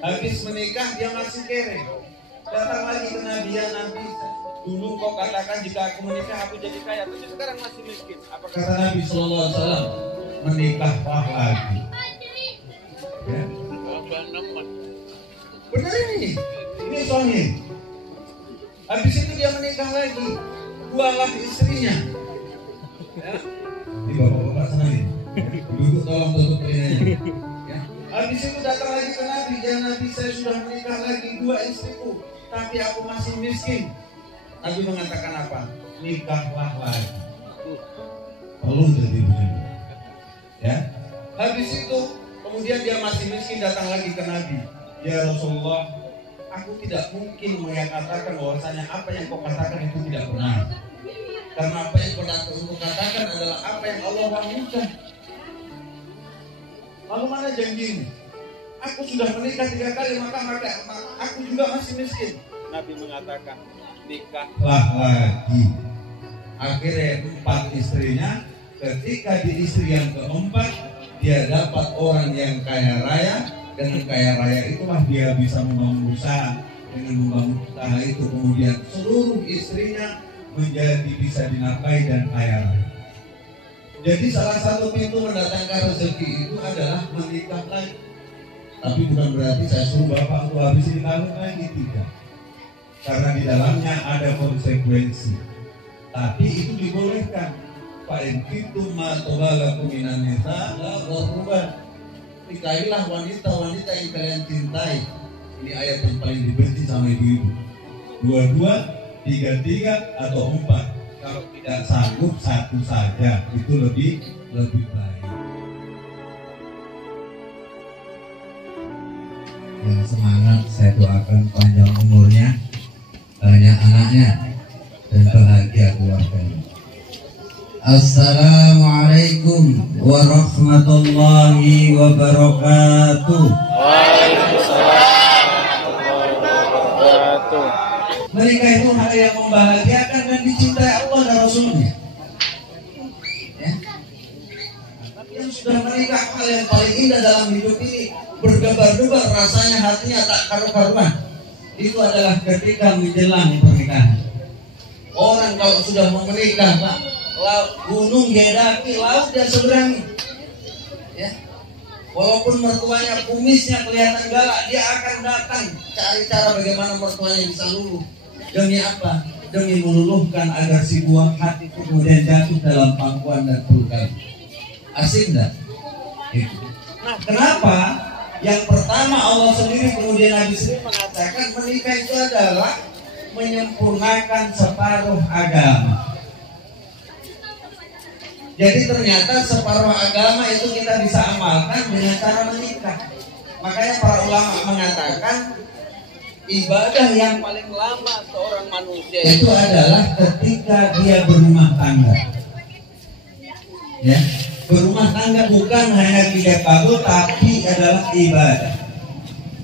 Habis menikah dia masih kere. Datang lagi ke Nabi, ya Nabi, dulu kau katakan jika aku menikah aku jadi kaya, tapi sekarang masih miskin. Apa kata Nabi Sallallahu Alaihi Wasallam? Menikahlah lagi. Ya. Benar ini soalnya. Habis itu dia menikah lagi, dualah istrinya. Ya. Ini bapak-bapak sana ini. Ibu tolong tutup telinanya. Ya. Habis itu datang lagi ke Nabi, ya Nabi, saya sudah menikah lagi 2 istriku, tapi aku masih miskin. Nabi mengatakan apa? Nikahlah lagi. Tolong jadi begini. Ya. Habis itu kemudian dia masih miskin, datang lagi ke Nabi. Ya Rasulullah, aku tidak mungkin mengatakan bahwasanya apa yang kau katakan itu tidak benar. Karena apa yang kau katakan adalah apa yang Allah wangikan. Lalu mana janjimu? Aku sudah menikah 3 kali, maka aku juga masih miskin. Nabi mengatakan, nikahlah lagi. Akhirnya 4 istrinya. Ketika di istri yang keempat, dia dapat orang yang kaya raya. Dengan kaya raya itulah dia bisa membangun usaha. Dengan membangun usaha itu kemudian seluruh istrinya menjadi bisa dinafkahi dan kaya raya. Jadi salah satu pintu mendatangkan rezeki itu adalah menikah lagi. Tapi bukan berarti saya suruh bapak untuk habis ini kawin lagi, tidak. Karena di dalamnya ada konsekuensi. Tapi itu dibolehkan. Fa'in kitum ma tobalakum minan nisa la warruban. Nikahilah wanita-wanita yang kalian cintai. Ini ayat yang paling dibenci sama ibu-ibu. 2, 3, atau 4. Kalau tidak sanggup 1 saja, itu lebih baik. Yang semangat saya doakan panjang umurnya, banyak anaknya, dan bahagia keluarganya. Assalamualaikum warahmatullahi wabarakatuh. Waalaikumsalam warahmatullahi wabarakatuh. Menikah itu hal yang membahagiakan dan dicintai Allah dan Rasulnya. Ya. Tapi yang sudah menikah, hal yang paling indah dalam hidup ini, berdebar-debar rasanya, hatinya tak karu-karuan. Itu adalah ketika menjelang pernikahan. Orang kalau sudah mau menikah, Pak, gunung dia daki, laut dia seberangi. Ya. Walaupun mertuanya kumisnya kelihatan galak, dia akan datang cari cara bagaimana mertuanya bisa luluh. Demi apa? Demi meluluhkan agar si buah hati itu kemudian jatuh dalam pangkuan dan pelukan. Asik enggak? Nah, kenapa? Yang pertama Allah sendiri kemudian Nabi sendiri mengatakan menikah itu adalah menyempurnakan separuh agama. Jadi ternyata separuh agama itu kita bisa amalkan dengan cara menikah. Makanya para ulama mengatakan ibadah yang paling lama seorang manusia itu adalah ketika dia berumah tangga. Ya, berumah tangga bukan hanya kita kabul, tapi adalah ibadah.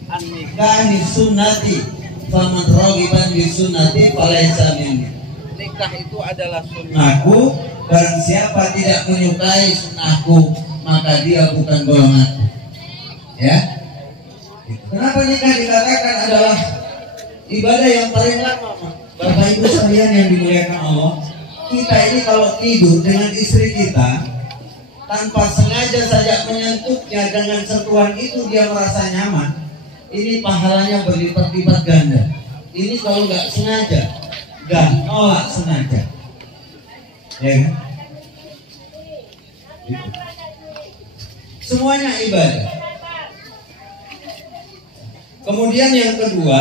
An-nikahi sunnati, faman raghiban bi sunnati falaysa minni. Nikah itu adalah sunnahku, barang siapa tidak menyukai sunnahku, maka dia bukan golongan. Ya. Kenapa nikah dikatakan adalah ibadah yang paling lama? Bapak Ibu sekalian yang dimuliakan Allah, kita ini kalau tidur dengan istri kita, tanpa sengaja saja menyentuhnya, dengan sentuhan itu dia merasa nyaman. Ini pahalanya berlipat-lipat ganda. Ini kalau nggak sengaja, nggak nolak sengaja, ya kan? Semuanya ibadah. Kemudian yang kedua,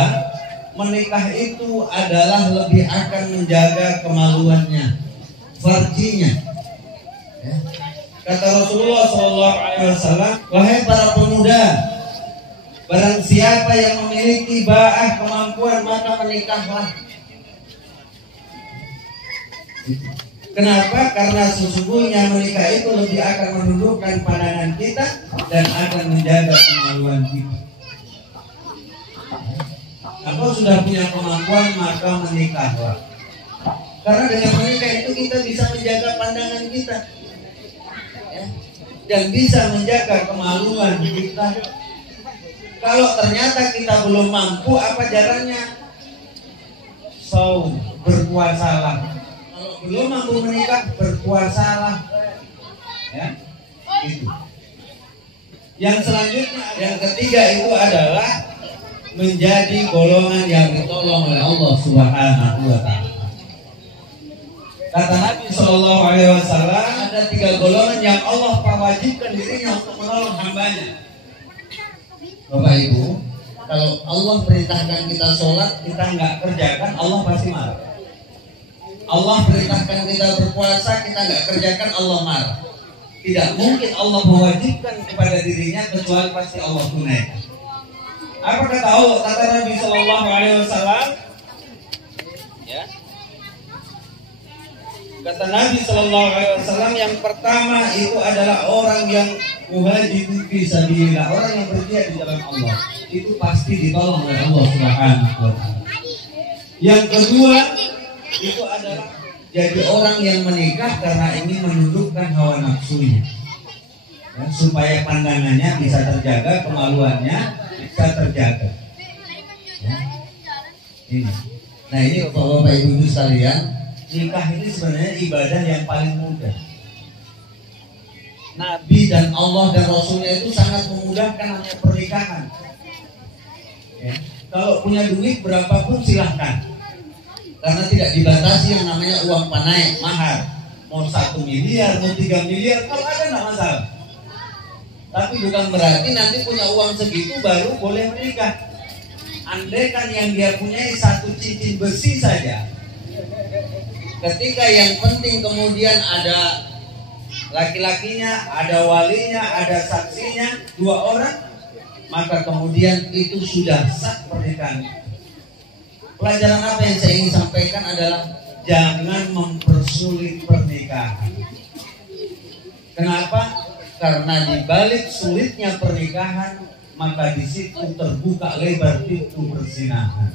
menikah itu adalah lebih akan menjaga kemaluannya, farjinya. Ya. Kata Rasulullah SAW, wahai para pemuda, barang siapa yang memiliki ba'ah kemampuan maka menikahlah. Kenapa? Karena sesungguhnya menikah itu lebih akan menundukkan pandangan kita dan akan menjaga kemaluan kita. Kalau sudah punya kemampuan maka menikahlah. Karena dengan menikah itu kita bisa menjaga pandangan kita, ya, dan bisa menjaga kemaluan kita. Kalau ternyata kita belum mampu, apa jalannya? Saum, berpuasalah. Kalau belum mampu menikah, berpuasalah. Ya, itu. Yang selanjutnya, yang ketiga itu adalah menjadi golongan yang ditolong oleh Allah Subhanahu wa Ta'ala. Kata Nabi Shallallahu Alaihi Wasallam, ada 3 golongan yang Allah wajibkan dirinya untuk menolong hambanya. Bapak Ibu, kalau Allah perintahkan kita sholat, kita nggak kerjakan, Allah pasti marah. Allah perintahkan kita berpuasa, kita nggak kerjakan, Allah marah. Tidak mungkin Allah mewajibkan kepada dirinya kecuali pasti Allah tunaikan. Apa kata Allah? Kata Nabi Shallallahu Alaihi Wasallam, ya. Kata Nabi Shallallahu Alaihi Wasallam, yang pertama itu adalah orang yang muhajirin fi sabilillah, orang yang berjihad di jalan Allah, itu pasti ditolong oleh Allah Subhanahu wa Ta'ala. Yang kedua itu adalah jadi orang yang menikah karena ingin menundukkan hawa nafsunya, ya, supaya pandangannya bisa terjaga, kemaluannya bisa terjaga. Ya. Ini. Nah ini Bapak Ibu sekalian, nikah ini sebenarnya ibadah yang paling mudah. Nabi dan Allah dan Rasulnya itu sangat memudahkan hanya pernikahan. Ya. Kalau punya duit berapapun silahkan. Karena tidak dibatasi yang namanya uang panai, mahar. Mau 1 miliar, mau 3 miliar, kalau ada tidak masalah. Tapi bukan berarti nanti punya uang segitu baru boleh menikah. Andai kan yang dia punya 1 cincin besi saja, ketika yang penting kemudian ada laki-lakinya, ada walinya, ada saksinya, 2 orang, maka kemudian itu sudah sah pernikahan. Pelajaran apa yang saya ingin sampaikan adalah jangan mempersulit pernikahan. Kenapa? Karena di balik sulitnya pernikahan, maka di situ terbuka lebar pintu perzinahan.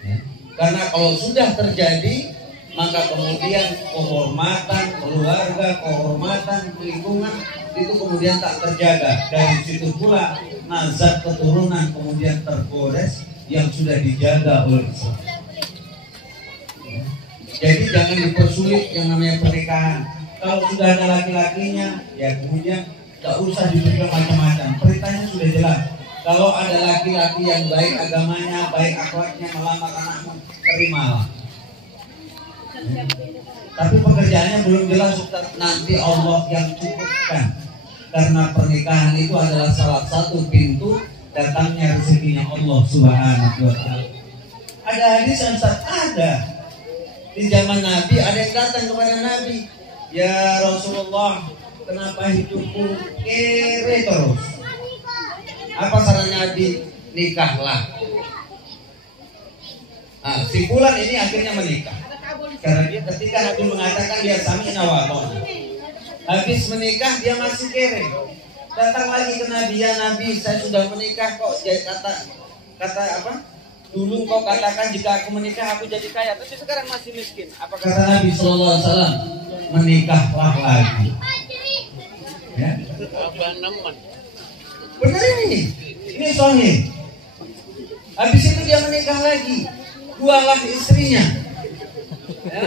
Ya. Karena kalau sudah terjadi, maka kemudian kehormatan keluarga, kehormatan lingkungan itu kemudian tak terjaga. Dari situ pula nazar keturunan kemudian tergores yang sudah dijaga oleh Islam. Jadi jangan dipersulit yang namanya pernikahan. Kalau sudah ada laki-lakinya, ya kemudian tak usah diberikan macam-macam. Perintahnya sudah jelas. Kalau ada laki-laki yang baik agamanya, baik akhlaknya, melamar anakmu, terimalah. Tapi pekerjaannya belum jelas, nanti Allah yang cukupkan. Karena pernikahan itu adalah salah satu pintu datangnya rezekinya Allah Subhanahu wa Ta'ala. Ada hadis yang ada di zaman Nabi, ada yang datang kepada Nabi, ya Rasulullah, kenapa hidupku kere terus? Apa saran Nabi? Nikahlah. Nah, si Fulan ini akhirnya menikah. Karena dia ketika Nabi mengatakan dia sami'na wa ata'na, habis menikah dia masih kere. Datang lagi ke Nabi, ya Nabi, saya sudah menikah kok. Jadi kata apa? Dulu kau katakan jika aku menikah aku jadi kaya, tapi sekarang masih miskin. Apa kata Nabi Sallallahu Alaihi Wasallam? Menikahlah lagi. Ya. Benar ini sahih. Habis itu dia menikah lagi, 2 istrinya. Ya.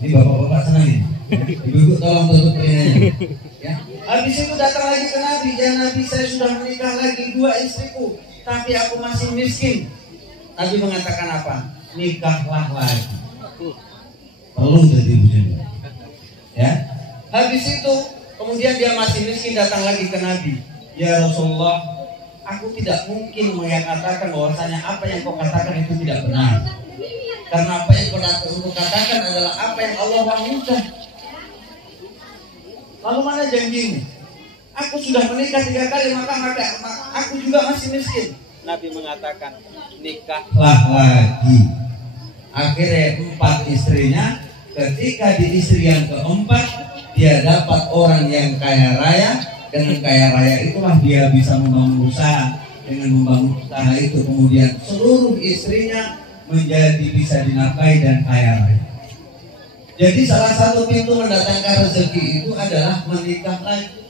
Ini bapak-bapak senang ini. Ibu-ibu tolong tutup ini. Ya. Habis itu datang lagi ke Nabi, ya Nabi, saya sudah menikah lagi 2 istriku, tapi aku masih miskin. Nabi mengatakan apa? Nikahlah lagi. Tolong jadi ibu-ibu. Ya. Habis itu kemudian dia masih miskin, datang lagi ke Nabi. Ya Rasulullah, aku tidak mungkin mengatakan bahwasanya apa yang kau katakan itu tidak benar. Karena apa yang kau katakan adalah apa yang Allah wahyukan. Lalu mana janjimu? Aku sudah menikah 3 kali, maka aku juga masih miskin. Nabi mengatakan, nikahlah lagi. Akhirnya 4 istrinya. Ketika di istri yang keempat, dia dapat orang yang kaya raya. Dengan kaya raya itulah dia bisa membangun usaha. Dengan membangun usaha itu kemudian seluruh istrinya menjadi bisa dinafkahi dan kaya raya. Jadi salah satu pintu mendatangkan rezeki itu adalah menikah lagi.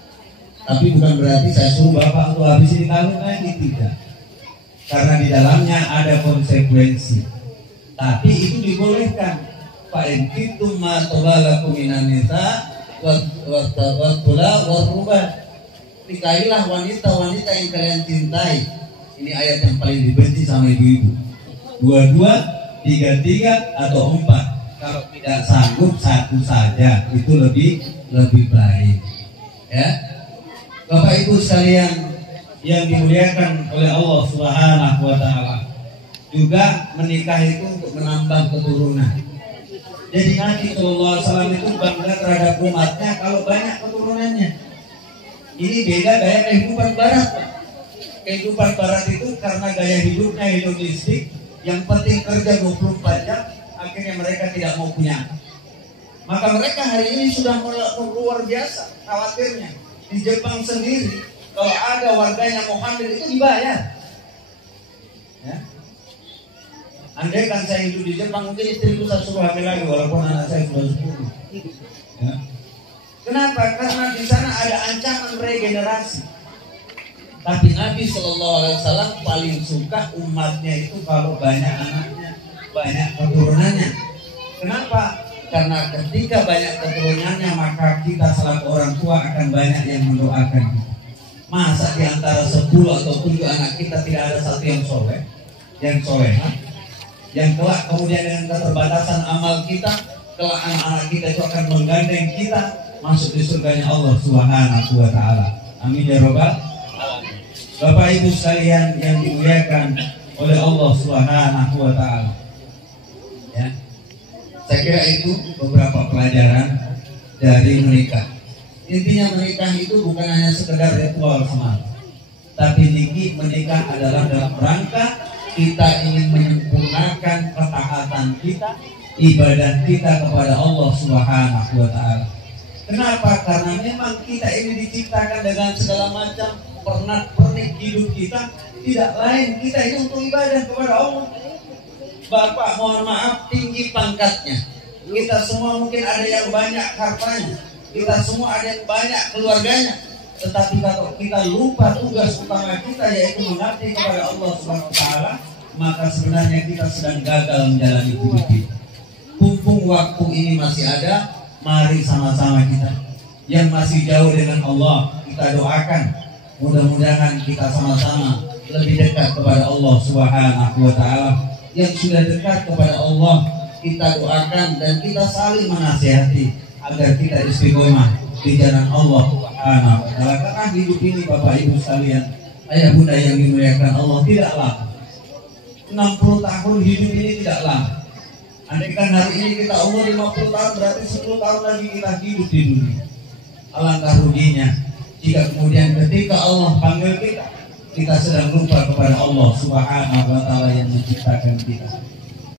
Tapi bukan berarti saya suruh bapak untuk habis ini kawin lagi, tidak. Karena di dalamnya ada konsekuensi. Tapi itu dibolehkan. Fa in kuntum ma tawalakum minan nisa wa ruban. Nikahilah wanita-wanita yang kalian cintai. Ini ayat yang paling dibenci sama ibu-ibu. 2, 3 atau 4. Kalau tidak sanggup 1 saja, itu lebih baik. Ya, Bapak Ibu sekalian yang dimuliakan oleh Allah Subhanahu wa taala. Juga menikah itu untuk menambah keturunan. Jadi Nabi SAW itu bangga terhadap umatnya kalau banyak keturunannya. Ini beda gaya kehidupan barat. Kehidupan barat itu karena gaya hidupnya hedonistik, yang penting kerja 24 jam, akhirnya mereka tidak mau punya. Maka mereka hari ini sudah luar biasa khawatirnya. Di Jepang sendiri, kalau ada warganya mau hamil itu dibayar. Ya. Andai kan saya hidup di Jepang, mungkin istriku saya suruh hamil lagi walaupun anak saya sudah 10. Ya. Kenapa? Karena di sana ada ancaman regenerasi. Tapi Nabi SAW paling suka umatnya itu kalau banyak anaknya, banyak keturunannya. Kenapa? Karena ketika banyak keturunannya, maka kita selaku orang tua akan banyak yang mendoakan kita. Masa di antara 10 atau 7 anak kita tidak ada satu yang soleh, yang solehah, yang kelak kemudian dengan keterbatasan amal kita, kelak anak-anak kita itu akan menggandeng kita masuk di surganya Allah Subhanahu wa taala. Amin ya rabbal alamin. Bapak Ibu sekalian yang dimuliakan oleh Allah Subhanahu wa taala. Ya. Saya kira itu beberapa pelajaran dari menikah. Intinya menikah itu bukan hanya sekedar ritual semata, tapi menikah adalah dalam rangka kita ingin menyempurnakan ketaatan kita, ibadah kita kepada Allah Subhanahu wa taala. Kenapa? Karena memang kita ini diciptakan dengan segala macam pernak-pernik hidup kita, tidak lain kita ini untuk ibadah kepada Allah. Bapak mohon maaf tinggi pangkatnya, kita semua mungkin ada yang banyak hartanya, kita semua ada yang banyak keluarganya, tetapi kalau kita lupa tugas utama kita yaitu mengabdi kepada Allah Subhanahu wa taala, maka sebenarnya kita sedang gagal menjalani hidup kita. Mumpung waktu ini masih ada, mari sama-sama kita yang masih jauh dengan Allah, kita doakan mudah-mudahan kita sama-sama lebih dekat kepada Allah Subhanahu wa taala. Yang sudah dekat kepada Allah, kita doakan dan kita saling menasihati agar kita istiqomah di jalan Allah Subhanahu wa taala. Karena hidup ini Bapak Ibu sekalian, ayah bunda yang dimuliakan Allah, tidak lama. 60 tahun hidup ini tidak lama. Andaikan hari ini kita umur 50 tahun, berarti 10 tahun lagi kita hidup di dunia. Alangkah ruginya jika kemudian ketika Allah panggil kita sedang lupa kepada Allah Subhanahu wa taala yang menciptakan kita.